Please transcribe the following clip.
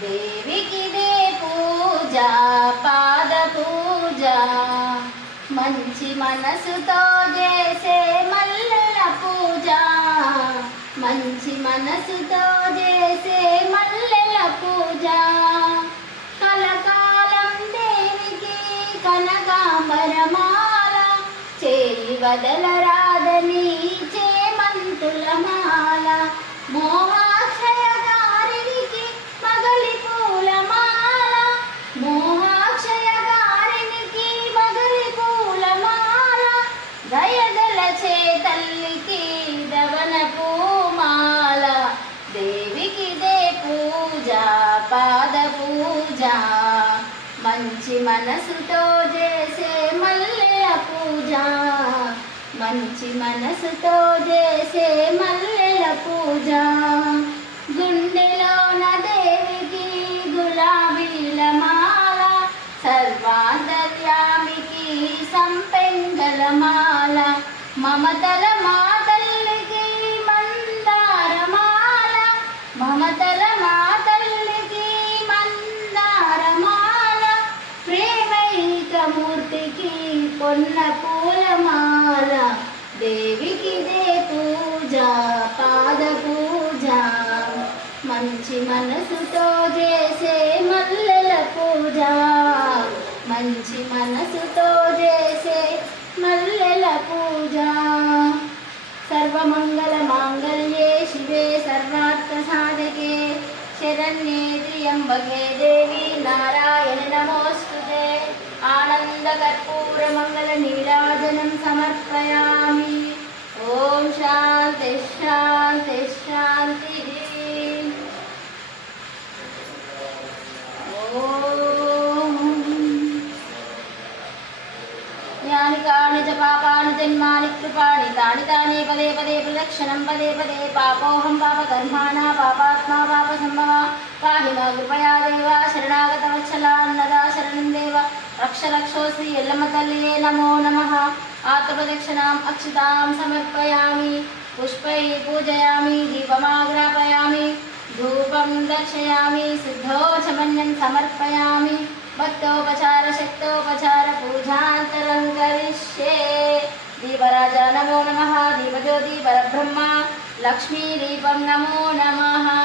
దేవికిదే పూజ పాద పూజ. మంచి మనసుతో చేసే మల్లెల పూజ. మంచి మనసుతో చేసే మల్లెల పూజ. కలకాలం దేవికి కనకాంబరమాల. చేయి వదలరాదని చేమంతుల మాల మోహా మంచి మనసుతో చేసే మల్లెల పూజ. మంచి మనసుతో చేసే మల్లెల పూజ. గుండెలోన దేవికి గులాబీల మాల. సర్వాంతర్యామికి సంపెంగల మాల. మమతల మాల మూర్తికి పొన్న పూలమాల దేవికి దే పూజ పాద పూజ. మంచి మనసుతో చేసే మల్లెల పూజ. మంచి మనసుతో చేసే మల్లెల పూజ. సర్వమంగళ మాంగళ్యే శివే సర్వార్థ సాధకే శరణ్యే త్రియంబకే ఆనంద కర్పూర మంగళ నీరాజనం సమర్పయామి. ఓం శాంతి శాంతి శాంతి. ఓం. యాని కాని చ పాపాని జన్మాని కృపాణి తాని తాని పదే పదే ప్రదక్షిణం పదే పదే పాపోహం పాపకర్మాణ పాపాత్మా పాప సంభవ పాహి रक्ष रक्षोऽसि यल्लमतल्लिये नमो नमः। आतुरदक्षिणाम् अक्षितां समर्पयामि। पुष्पैः पूजयामि, दीपमाग्रापयामि। धूपं दर्शयामि सिद्धोचमन्यं समर्पयामि। भक्तोपचारशक्तोपचारपूजान्तरं करिष्ये दीपराजा नमो नमः दीपज्योतिपरब्रह्म लक्ष्मीदीपं नमो नमः।